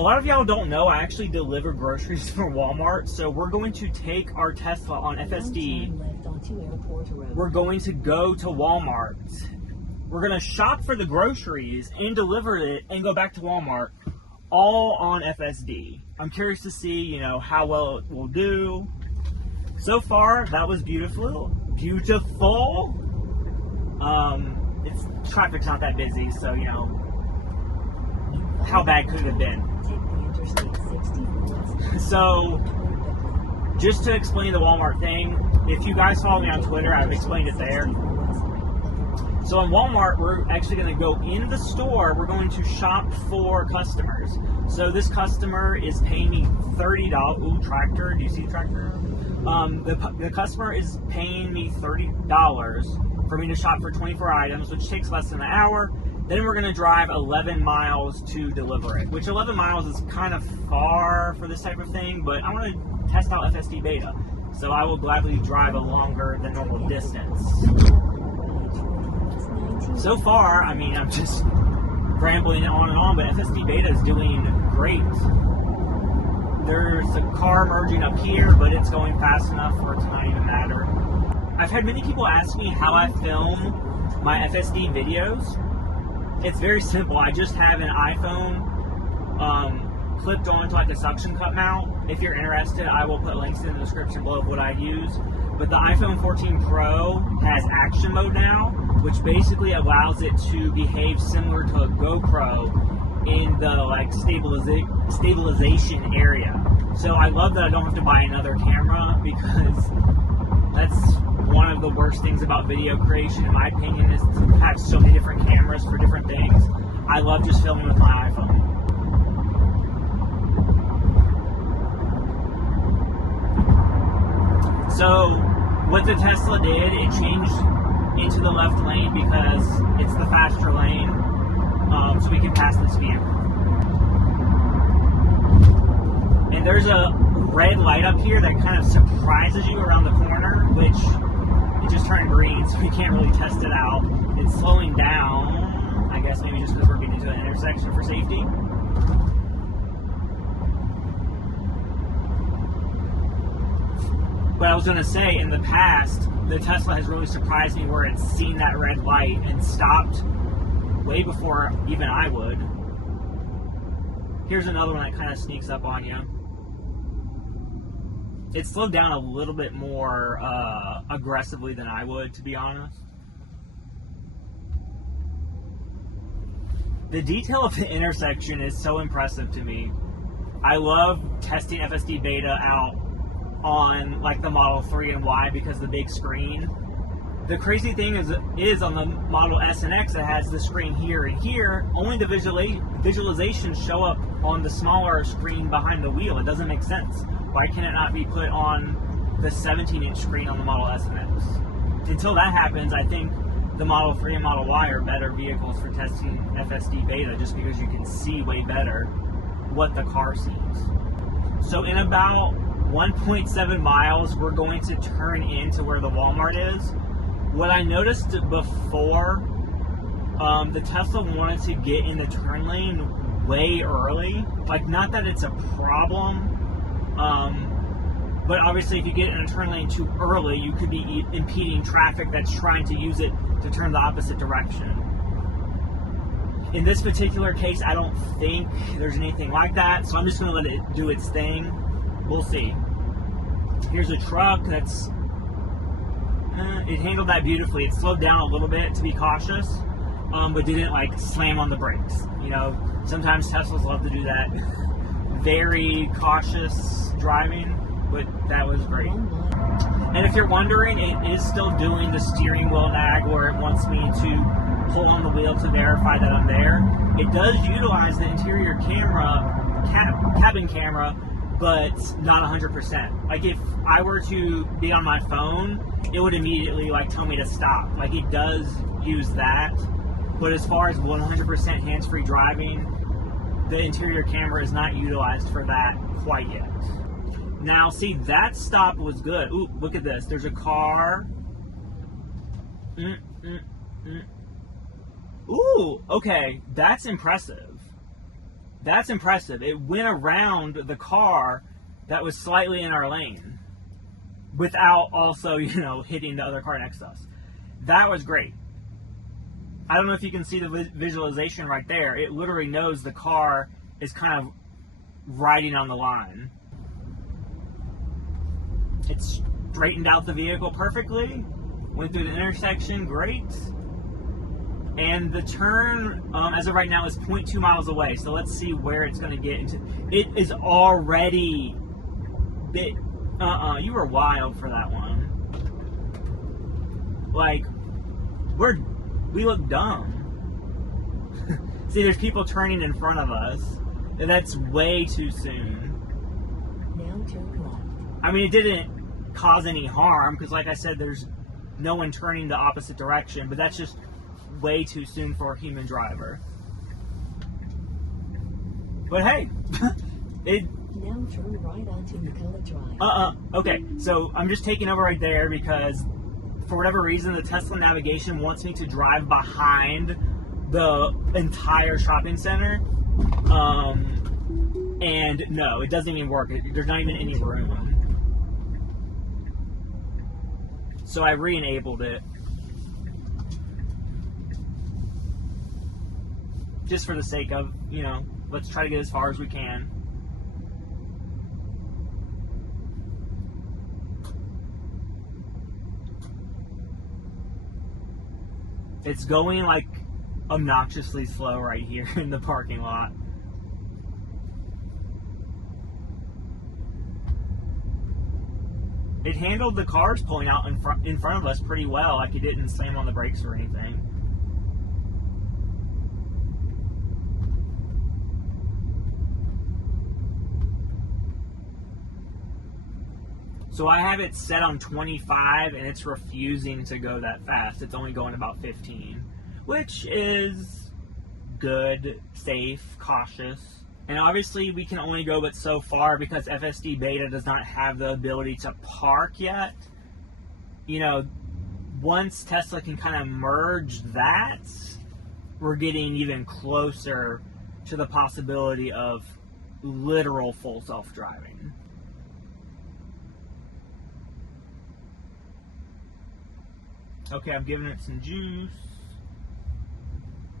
A lot of y'all don't know I actually deliver groceries for Walmart, so we're going to take our Tesla on FSD. We're going to go to Walmart. We're going to shop for the groceries and deliver it and go back to Walmart, all on FSD. I'm curious to see, you know, how well it will do. So far, that was beautiful. Beautiful. Traffic's not that busy, so, you know, how bad could it have been? So, just to explain the Walmart thing, if you guys follow me on Twitter, I've explained it there. So in Walmart, we're actually going to go in the store, we're going to shop for customers. So this customer is paying me $30. Ooh, tractor, do you see the tractor? The customer is paying me $30 for me to shop for 24 items, which takes less than an hour. Then we're going to drive 11 miles to deliver it, which 11 miles is kind of far for this type of thing, but I want to test out FSD Beta, so I will gladly drive a longer than normal distance. So far, I mean, I'm just rambling on and on, but FSD Beta is doing great. There's a car merging up here, but it's going fast enough for it to not even matter. I've had many people ask me how I film my FSD videos. It's very simple. I just have an iPhone clipped onto like a suction cup mount. If you're interested, I will put links in the description below of what I use. But the iPhone 14 Pro has action mode now, which basically allows it to behave similar to a GoPro in the like stabilization area. So I love that I don't have to buy another camera, because that's one of the worst things about video creation, in my opinion, is to have so many different cameras for different things. I love just filming with my iPhone. So what the Tesla did, it changed into the left lane because it's the faster lane, so we can pass this vehicle. And there's a red light up here that kind of surprises you around the corner, which it just turned green, so we can't really test it out. It's slowing down, I guess maybe just because we're getting into an intersection for safety. But I was going to say, in the past, the Tesla has really surprised me where it's seen that red light and stopped way before even I would. Here's another one that kind of sneaks up on you. It slowed down a little bit more aggressively than I would, to be honest. The detail of the intersection is so impressive to me. I love testing FSD Beta out on like the Model 3 and Y because of the big screen. The crazy thing is on the Model S and X, it has the screen here and here. Only the visualizations show up on the smaller screen behind the wheel. It doesn't make sense. Why can it not be put on the 17-inch screen on the Model S and X? Until that happens, I think the Model 3 and Model Y are better vehicles for testing FSD Beta, just because you can see way better what the car sees. So in about 1.7 miles, we're going to turn into where the Walmart is. What I noticed before, the Tesla wanted to get in the turn lane way early. Like, not that it's a problem, but obviously if you get in a turn lane too early, you could be impeding traffic that's trying to use it to turn the opposite direction. In this particular case, I don't think there's anything like that, so I'm just going to let it do its thing. We'll see. Here's a truck that's... it handled that beautifully. It slowed down a little bit to be cautious, but didn't like slam on the brakes. You know, sometimes Teslas love to do that very cautious driving, but that was great. And if you're wondering, it is still doing the steering wheel nag where it wants me to pull on the wheel to verify that I'm there. It does utilize the interior camera, cabin camera, but not 100%. Like if I were to be on my phone, it would immediately like tell me to stop. Like it does use that, but as far as 100% hands-free driving, the interior camera is not utilized for that quite yet. Now, see, that stop was good. Ooh, look at this. There's a car. Ooh, okay, that's impressive. That's impressive. It went around the car that was slightly in our lane without also, hitting the other car next to us. That was great. I don't know if you can see the visualization right there. It literally knows the car is kind of riding on the line. It straightened out the vehicle perfectly. Went through the intersection, great. And the turn, as of right now, is 0.2 miles away. So let's see where it's going to get into. It is already bit. You were wild for that one. Like, we look dumb. See, there's people turning in front of us. And that's way too soon. Now turn right. I mean, it didn't cause any harm because, like I said, there's no one turning the opposite direction. But that's just way too soon for a human driver. But hey, Now turn right onto McCullough Drive. Okay, so I'm just taking over right there because for whatever reason, the Tesla navigation wants me to drive behind the entire shopping center. And no, it doesn't even work. There's not even any room. So I re-enabled it. Just for the sake of, let's try to get as far as we can. It's going like obnoxiously slow right here in the parking lot. It handled the cars pulling out in front of us pretty well, like it didn't slam on the brakes or anything. So I have it set on 25 and it's refusing to go that fast. It's only going about 15, which is good, safe, cautious. And obviously we can only go but so far because FSD Beta does not have the ability to park yet. Once Tesla can kind of merge that, we're getting even closer to the possibility of literal full self-driving. Okay, I'm giving it some juice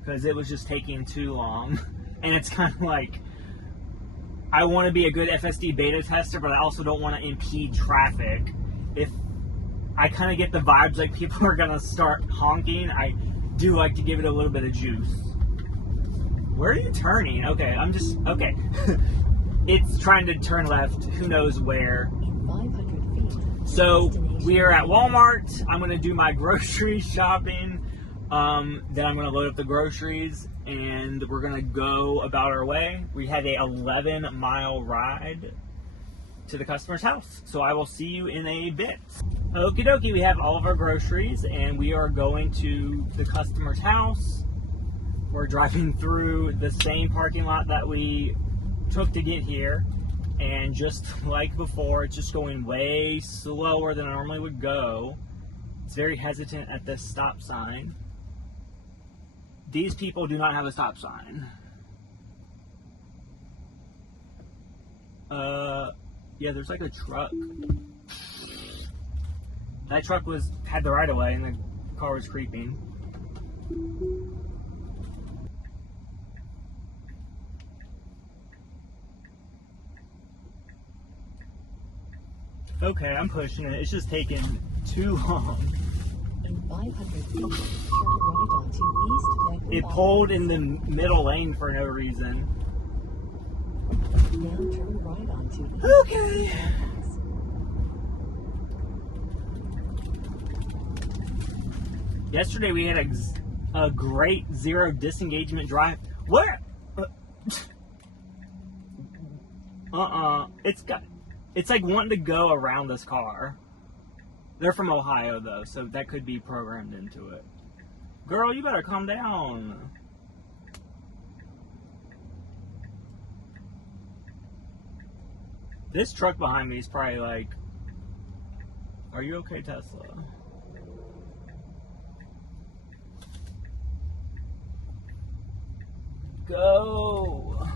because it was just taking too long. And it's kind of like, I want to be a good FSD beta tester, but I also don't want to impede traffic. If I kind of get the vibes like people are going to start honking, I do like to give it a little bit of juice. Where are you turning? Okay, okay. It's trying to turn left, who knows where. In 500 feet. So we are at Walmart. I'm going to do my grocery shopping. Then I'm going to load up the groceries and we're going to go about our way. We had a 11-mile ride to the customer's house. So I will see you in a bit. Okie dokie, we have all of our groceries and we are going to the customer's house. We're driving through the same parking lot that we took to get here. And just like before, it's just going way slower than I normally would go. It's very hesitant at this stop sign. These people do not have a stop sign. Yeah, there's like a truck. That truck had the right of way and the car was creeping. Okay, I'm pushing it. It's just taking too long. In 500 feet, turn right onto East Beckman. It pulled in the middle lane for no reason. Now turn right onto East Okay. Yesterday we had a great zero disengagement drive. Where? It's like wanting to go around this car. They're from Ohio though, so that could be programmed into it. Girl, you better calm down. This truck behind me is probably like, are you okay, Tesla? Go.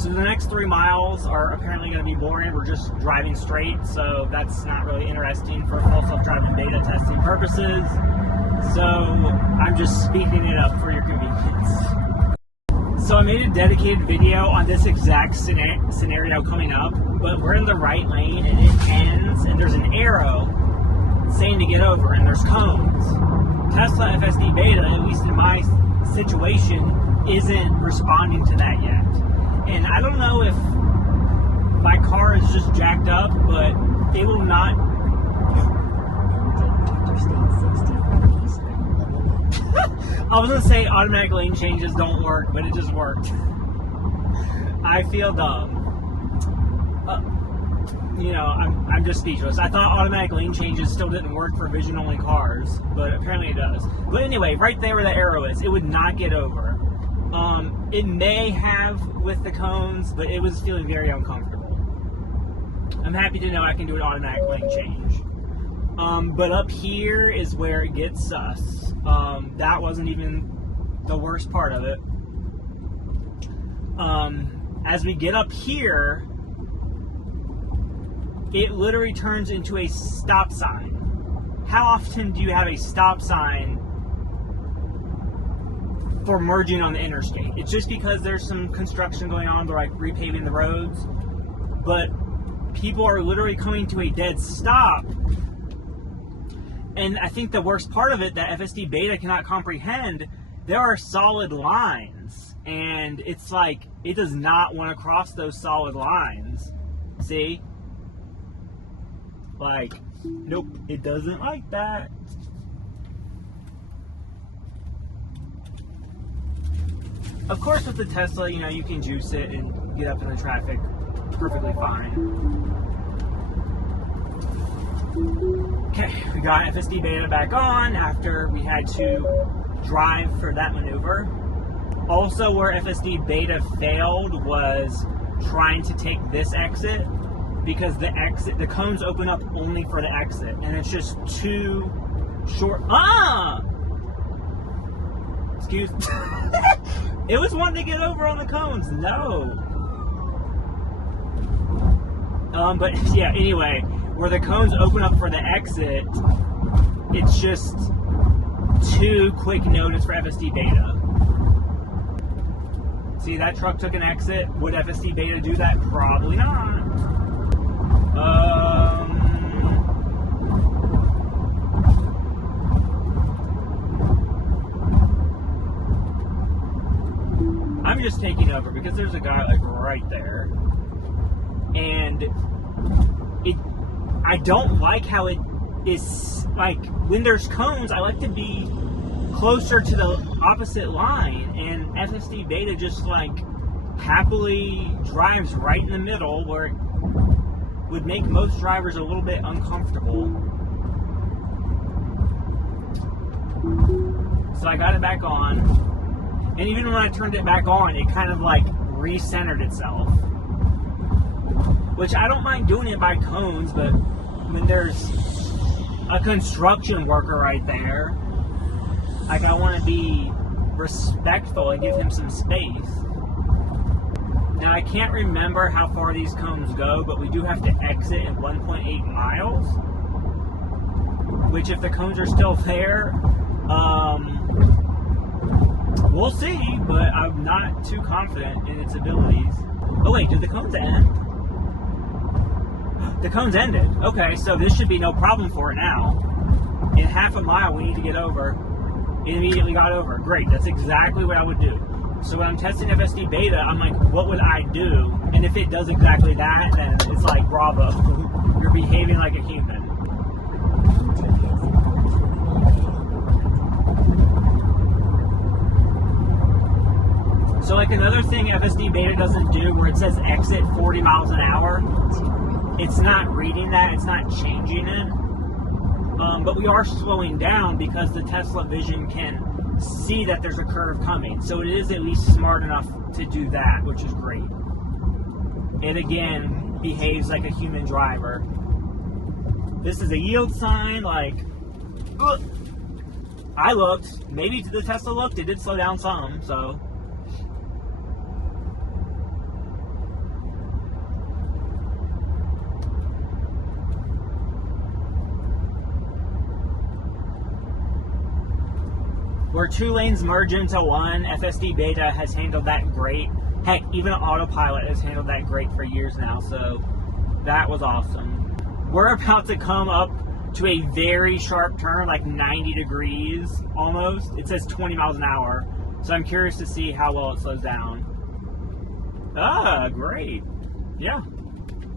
So the next 3 miles are apparently going to be boring. We're just driving straight, so that's not really interesting for full self-driving beta testing purposes. So I'm just speeding it up for your convenience. So I made a dedicated video on this exact scenario coming up, but we're in the right lane and it ends and there's an arrow saying to get over and there's cones. Tesla FSD Beta, at least in my situation, isn't responding to that yet. And I don't know if my car is just jacked up, but it will not. I was going to say automatic lane changes don't work, but it just worked. I feel dumb. I'm just speechless. I thought automatic lane changes still didn't work for vision-only cars, but apparently it does. But anyway, right there where the arrow is, it would not get over. It may have with the cones, but it was feeling very uncomfortable. I'm happy to know I can do an automatic lane change. But up here is where it gets sus. That wasn't even the worst part of it. As we get up here, it literally turns into a stop sign. How often do you have a stop sign for merging on the interstate? It's just because there's some construction going on, they're like repaving the roads, but people are literally coming to a dead stop. And I think the worst part of it that FSD Beta cannot comprehend, there are solid lines, and it's like it does not want to cross those solid lines. See? Like, nope, it doesn't like that. Of course, with the Tesla, you can juice it and get up in the traffic perfectly fine. Okay, we got FSD Beta back on after we had to drive for that maneuver. Also, where FSD Beta failed was trying to take this exit, because the cones open up only for the exit, and it's just too short. Excuse me. It was wanting to get over on the cones. No. But yeah, anyway, where the cones open up for the exit, it's just too quick notice for FSD Beta. See, that truck took an exit. Would FSD Beta do that? Probably not. I'm just taking over because there's a guy like right there, and I don't like how it is, like when there's cones, I like to be closer to the opposite line, and FSD Beta just like happily drives right in the middle where it would make most drivers a little bit uncomfortable. So I got it back on, and even when I turned it back on, it kind of like recentered itself, which I don't mind doing it by cones, but when there's a construction worker right there, like I want to be respectful and give him some space. Now, I can't remember how far these cones go, but we do have to exit at 1.8 miles, which if the cones are still there, we'll see, but I'm not too confident in its abilities. Oh wait, did the cones end? The cones ended. Okay, so this should be no problem for it now. In half a mile, we need to get over. It immediately got over. Great, that's exactly what I would do. So when I'm testing FSD Beta, I'm like, what would I do? And if it does exactly that, then it's like, bravo. You're behaving like a human. So like another thing FSD Beta doesn't do, where it says exit 40 miles an hour, it's not reading that, it's not changing it. But we are slowing down because the Tesla Vision can see that there's a curve coming. So it is at least smart enough to do that, which is great. It again behaves like a human driver. This is a yield sign, like, ugh. I looked, maybe the Tesla looked, it did slow down some, so. Where 2 lanes merge into one, FSD Beta has handled that great. Heck, even Autopilot has handled that great for years now, so that was awesome. We're about to come up to a very sharp turn, like 90 degrees almost. It says 20 miles an hour, so I'm curious to see how well it slows down. Ah, great. Yeah,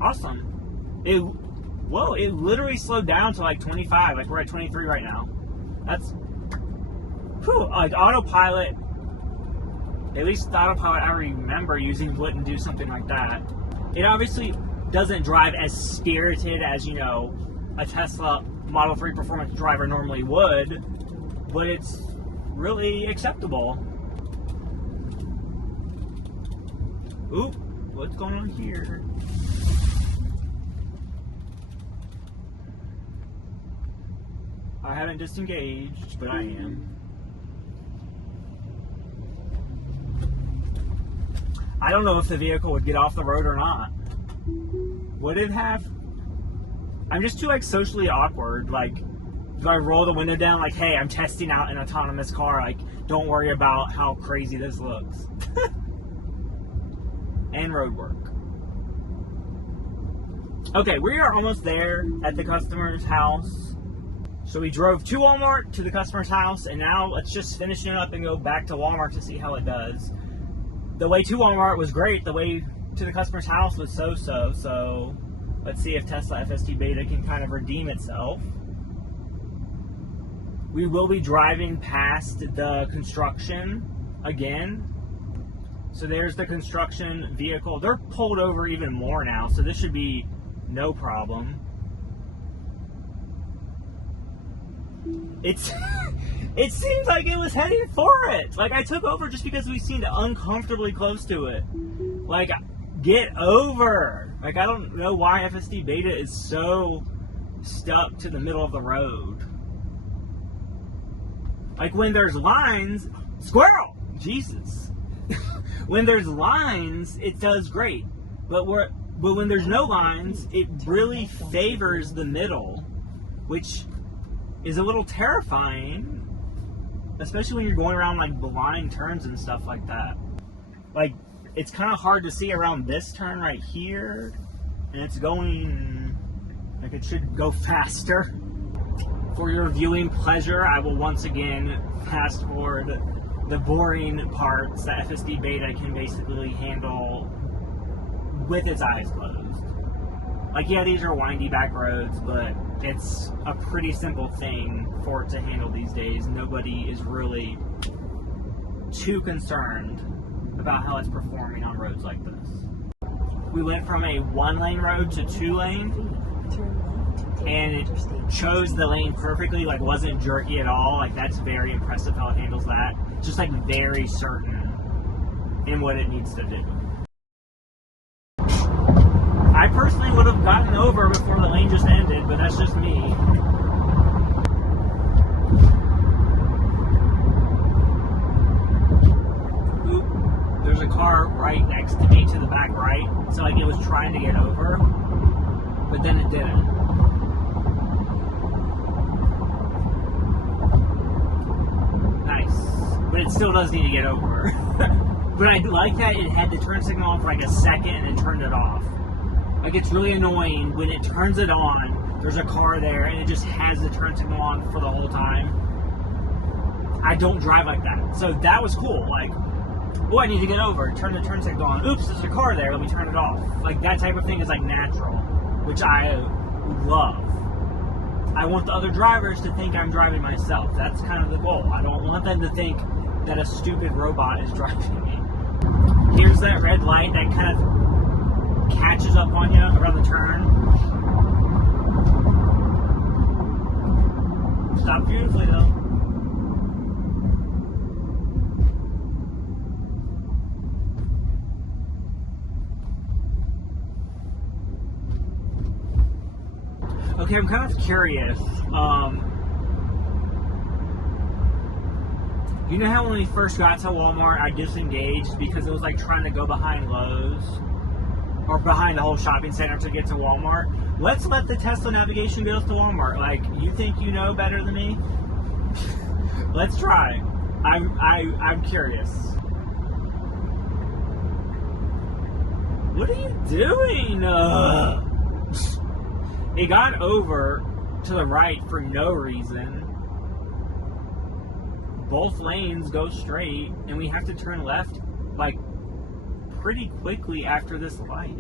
awesome. It literally slowed down to like 25, like we're at 23 right now. That's, whew, like Autopilot, at least the Autopilot I remember using wouldn't do something like that. It obviously doesn't drive as spirited as, you know, a Tesla Model 3 performance driver normally would, but it's really acceptable. Oop, what's going on here? I haven't disengaged, but I am. I don't know if the vehicle would get off the road or not. Would it have? I'm just too like socially awkward. Like, do I roll the window down like, hey, I'm testing out an autonomous car. Like, don't worry about how crazy this looks. And road work. Okay, we are almost there at the customer's house. So we drove to Walmart to the customer's house, and now let's just finish it up and go back to Walmart to see how it does. The way to Walmart was great. The way to the customer's house was so-so. So let's see if Tesla FSD Beta can kind of redeem itself. We will be driving past the construction again. So there's the construction vehicle. They're pulled over even more now, so this should be no problem. It seems like it was heading for it. Like, I took over just because we seemed uncomfortably close to it. Like, get over. Like, I don't know why FSD Beta is so stuck to the middle of the road. Like, when there's lines, squirrel! Jesus. When there's lines, it does great. But when there's no lines, it really favors the middle, which is a little terrifying, especially when you're going around like blind turns and stuff like that. Like, it's kind of hard to see around this turn right here, and it's going, like, it should go faster. For your viewing pleasure, I will once again fast forward the boring parts that FSD Beta can basically handle with its eyes closed. Like, yeah, these are windy back roads, but it's a pretty simple thing for it to handle these days. Nobody is really too concerned about how it's performing on roads like this. We went from a 1-lane road to 2-lane, and it chose the lane perfectly, like wasn't jerky at all. Like, that's very impressive how it handles that. Just like very certain in what it needs to do. I personally would have gotten over before the lane just ended, but that's just me. Oop, there's a car right next to me to the back right, so like it was trying to get over, but then it didn't. But it still does need to get over. But I like that it had the turn signal on for like a second and then turned it off. Like, it's really annoying when it turns it on, there's a car there, and it just has the turn signal on for the whole time. I don't drive like that. So that was cool. Like, oh, I need to get over. Turn the turn signal on. Oops, there's a car there. Let me turn it off. Like, that type of thing is like natural, which I love. I want the other drivers to think I'm driving myself. That's kind of the goal. I don't want them to think that a stupid robot is driving me. Here's that red light that kind of catches up on you around the turn. Stop beautifully though. Okay, I'm kind of curious. You know how when we first got to Walmart, I disengaged because it was like trying to go behind Lowe's or behind the whole shopping center to get to Walmart? Let's let the Tesla navigation get us to Walmart. Like, you think you know better than me? Let's try. I'm curious. What are you doing? It got over to the right for no reason. Both lanes go straight, and we have to turn left like pretty quickly after this light.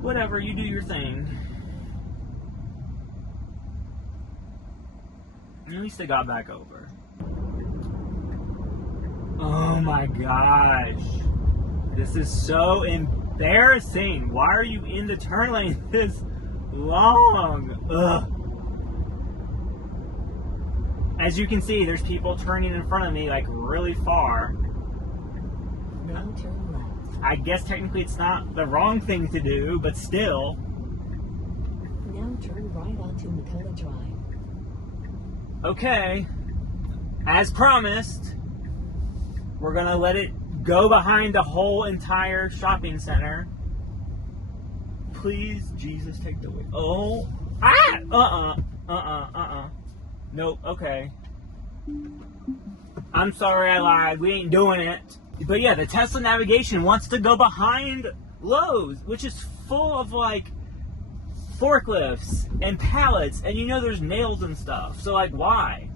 Whatever, you do your thing. At least they got back over. Oh my gosh. This is so embarrassing. Why are you in the turn lane this long? Ugh. As you can see, there's people turning in front of me like really far. Now turn left. I guess technically it's not the wrong thing to do, but still. Now turn right onto Macola Drive. Okay. As promised, we're gonna let it go behind the whole entire shopping center. Please, Jesus, take the wheel. Oh. Ah! Nope, okay. I'm sorry I lied. We ain't doing it. But yeah, the Tesla navigation wants to go behind Lowe's, which is full of like forklifts and pallets, and you know there's nails and stuff. So like, why?